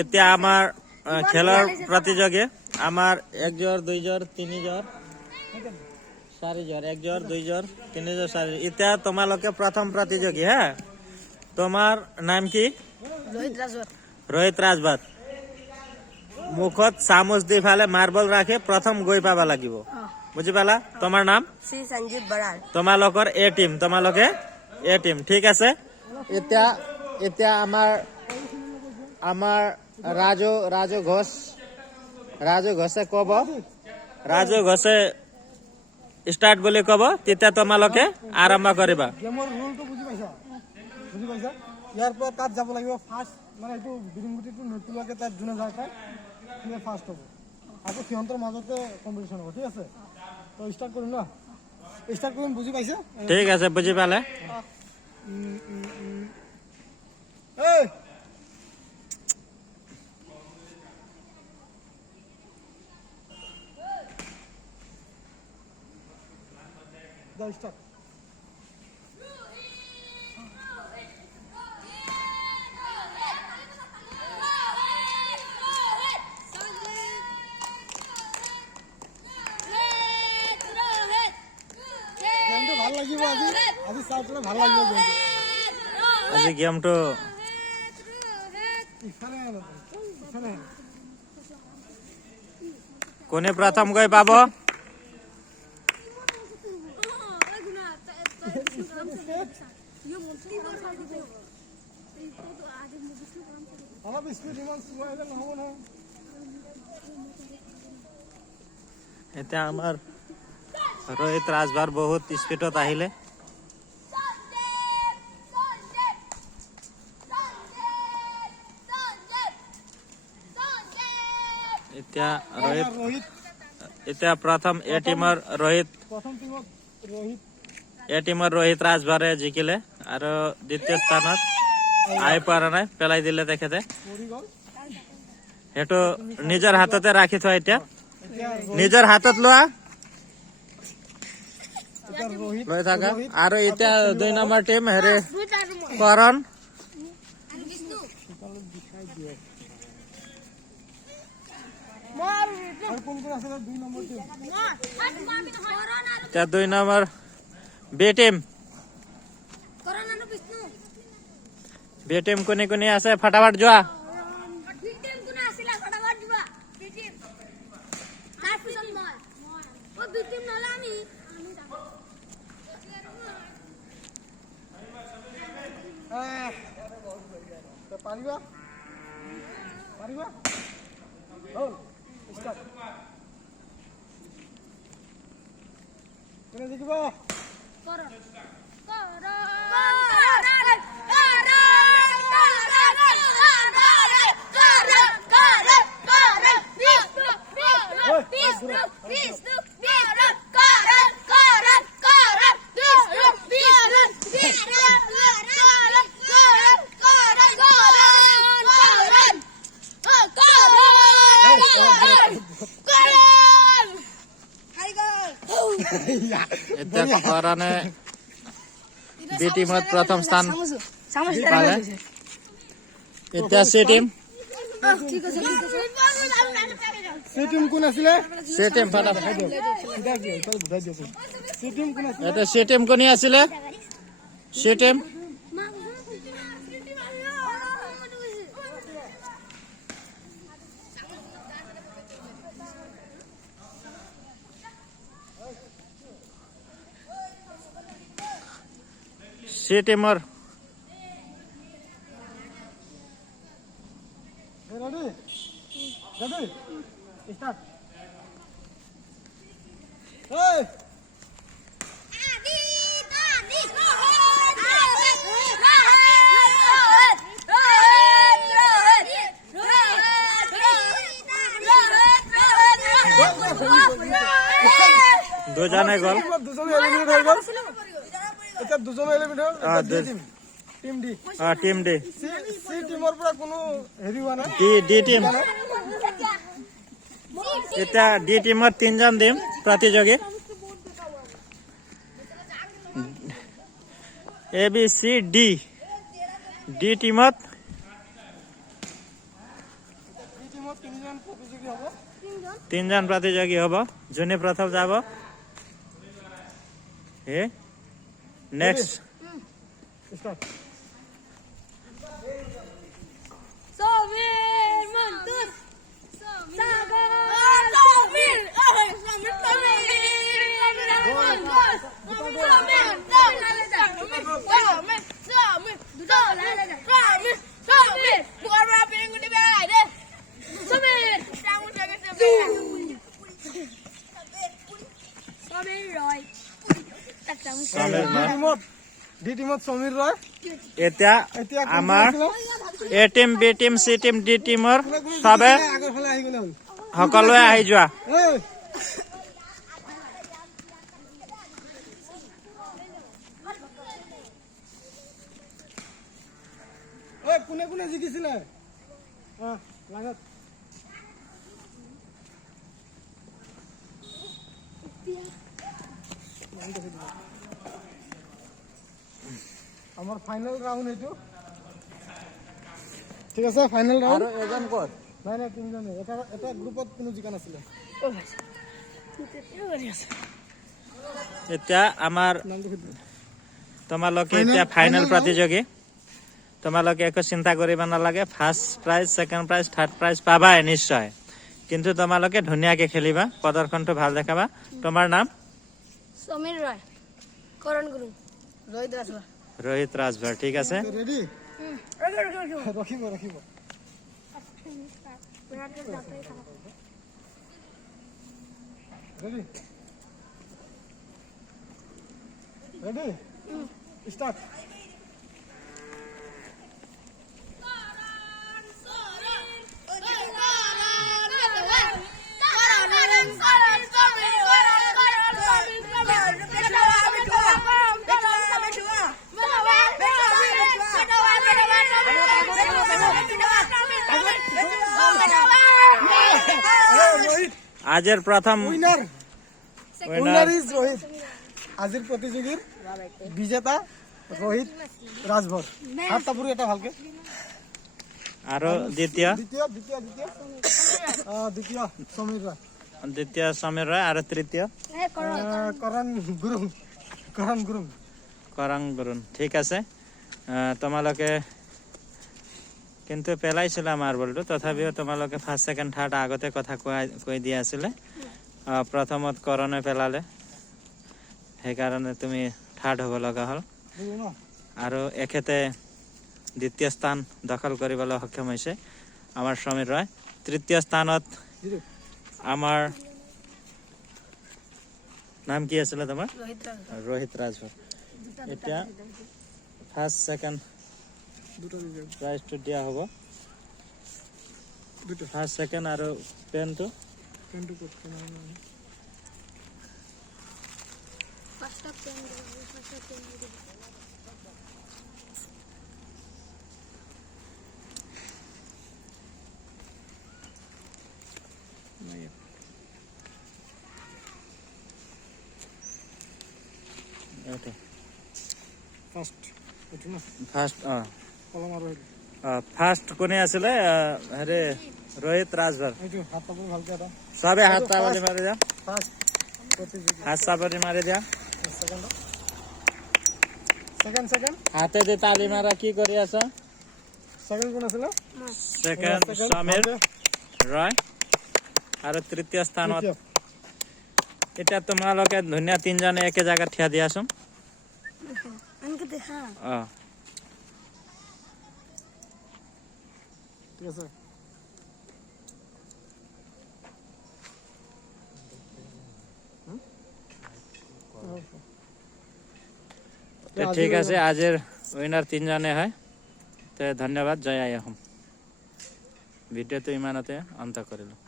এতিয়া আমাৰ খেলৰ প্ৰতিযোগী আমাৰ 1 জন 2 জন 3 জন 4 জন 1 জন 2 জন 3 জন 4 এতিয়া তোমালোকে প্ৰথম প্ৰতিযোগী হা তোমাৰ নাম কি रोहित राजभर मुखत चामच दी फाले मार्बल राखे प्रथम गई पाबा লাগিব বুজি পালা তোমাৰ নাম শ্ৰী সঞ্জীৱ বৰাল তোমালোকৰ এ টিম ঠিক আছে এতিয়া এতিয়া আমাৰ ৰাজু ঘোষে কব ৰাজু ঘোষে স্টাर्ट বুলি কব তেতিয়া তোমালোকে আৰম্ভ কৰিবা গেমৰ ৰুলটো বুজি পাইছা ইয়াৰ পৰা তাত যাব লাগিব ফাৰ্ষ্ট মানে এইটো বিৰিংগুটিটো নতুনকৈ তাত যোনে যায় তাত সিয়ে ফাৰ্ষ্ট হ'ব আকৌ সিহঁতৰ মাজতে কম্পিটিশ্যন হ'ব ঠিক আছে তো ষ্টাৰ্ট কৰিম ন ষ্টাৰ্ট কৰিম বুজি পাইছে ঠিক আছে বুজি পালে এই দা ষ্টাৰ্ট ভাল লাগিব আজি চাই পেলাই ভাল লাগিব আজি গেমটো কোনে প্ৰথম গৈ পাব অলপ স্পীড ইমান চলাইলে নহ'ব নহয় এতিয়া আমাৰ रोहित राजभर बहुत स्पीडत আহিলে এতিয়া এতিয়া প্ৰথম এ টিমৰ रोहित राजभरे জিকিলে আৰু দ্বিতীয় স্থানত আই পৰা নাই পেলাই দিলে তেখেতে হেটো নিজৰ হাততে ৰাখি থোৱা এতিয়া নিজৰ হাতত লোৱা লৈ থাকা আৰু এতিয়া 2 নম্বৰ টিম হেৰে কৰণ এতিয়া 2 নম্বৰ বি টিম কোনে কোনে আছে ফটাফট যোৱা পাৰিবা হ'ল ষ্টাৰ্ট কোনে জিকিব এতিয়া কৰণে বি টিমত প্ৰথম স্থান পালে এতিয়া সি টিম কোন আছিলে সি টিম ফটাফট এটা সি টিম কোনে আছিলে সি টিম সি টিমৰ ready start hey দুজনে গল এটা দুজনে এলিমিনেট হ'ল টিম ডি সি টিমৰ পৰা কোনো হেৰি হোৱা নাই ডি টিম এতিয়া ডি টিমত 3 জন দিম প্ৰতিযোগী এ বি সি ডি টিমত তিনিজন প্ৰতিযোগী হ'ব। তিনজন প্ৰতিযোগী হ'ব, যোনে প্ৰথম যাব হে next start. Somir Mantus. Sagar. Somir. Somir. D টিমত সমীৰ ৰয়। এতিয়া আমাৰ A team, B team, C team, D টিমৰ চবে আগৰ ফালে আহি গ'লে হ'ল। সকলোৱে আহি যোৱা। এই ঐ কোনে কোনে জিকিছিলে? লাইনত আমাৰ ফাইনেল ৰাউণ্ড এইটো, ঠিক আছে? Final round. এজন ক'ত? নাই নাই, তিনিজনে। এটা গ্ৰুপত কোনো জিকা নাছিলে। এতিয়া আমাৰ নামটো সুধি তোমালোকে এতিয়া ফাইনেল প্ৰতিযোগী, তোমালোকে একো চিন্তা কৰিব নালাগে। First prize, second prize, third prize পাবাই নিশ্চয়, কিন্তু তোমালোকে ধুনীয়াকে খেলিবা, প্ৰদৰ্শনটো ভাল দেখাবা। তোমাৰ নাম? Somir Roy. Karan Guru. Rohit Rajwa. Rohit Rajbhar, ঠিক আছে। ৰেডি? Okay. ৰখিব ৰখিব। Ready ready start. আজিৰ প্ৰথম উইনাৰ উইনাৰ ইজ ৰোহিত। আজিৰ প্ৰতিযোগীৰ বিজেতা ৰোহিত ৰাজভৰ। হাত তাপুৰি এটা ভালকে। আৰু দ্বিতীয় দ্বিতীয় দ্বিতীয় দ্বিতীয় দ্বিতীয় সমীৰ ৰয়। দ্বিতীয় সমীৰ ৰয় আৰু তৃতীয় কৰণ গুৰুং। কৰণ গুৰুং। কৰাং বৰুণ, ঠিক আছে। তোমালোকে কিন্তু পেলাইছিলা মাৰ্বলটো, তথাপিও তোমালোকে ফাৰ্ষ্ট, ছেকেণ্ড, থাৰ্ড আগতে কথা কৈ দিয়া আছিলে। প্ৰথমত কৰণে পেলালে, সেইকাৰণে তুমি থাৰ্ড হ'ব লগা হ'ল। বুজিলো ন? আৰু এখেতে দ্বিতীয় স্থান দখল কৰিবলৈ সক্ষম হৈছে, আমাৰ সমীৰ ৰয়। তৃতীয় স্থানত জিৰো। আমাৰ নাম কি আছিলে তোমাৰ? Rohit Rajwa. ৰোহিত ৰাজভৰ। এতিয়া ফাৰ্ষ্ট, ছেকেণ্ড দুটা দি দিয়ক। প্ৰাইজটো দিয়া হ'ব। দুটা ফাৰ্ষ্ট, ছেকেণ্ড আৰু পেনটো পেনটো ক'ত? কেনেকৈ? First up, ten. ফাৰ্ষ্ট এইটো ন? ফাৰ্ষ্ট কলম আৰু সেইটো ফাৰ্ষ্ট কোনে আছিলে? হেৰি ৰোহিত ৰাজভৰ। এইটো হাত তাপুৰি ভালকে এটা। চবে হাত চাবৰি মাৰি দিয়া, ফাৰ্ষ্ট প্ৰতিযোগী। হাত চাবৰি মাৰি দিয়া। ছেকেণ্ড ছেকেণ্ড ছেকেণ্ড হাতেদি তালি মাৰা, কি কৰি আছা? ছেকেণ্ড কোন আছিলে? ছেকেণ্ড সমীৰ ৰয় আৰু তৃতীয় স্থানত তৃতীয়। এতিয়া তোমালোকে ধুনীয়া তিনিজনে একে জেগাত থিয়া দিয়াচোন। Anke dekha. ঠিক আছে। ঠিক আছে, আজিৰ উইনাৰ তিনিজনে হয়। তে ধন্যবাদ, জয় আই অসম। ভিডিঅ'টো ইমানতে অন্ত কৰিলোঁ।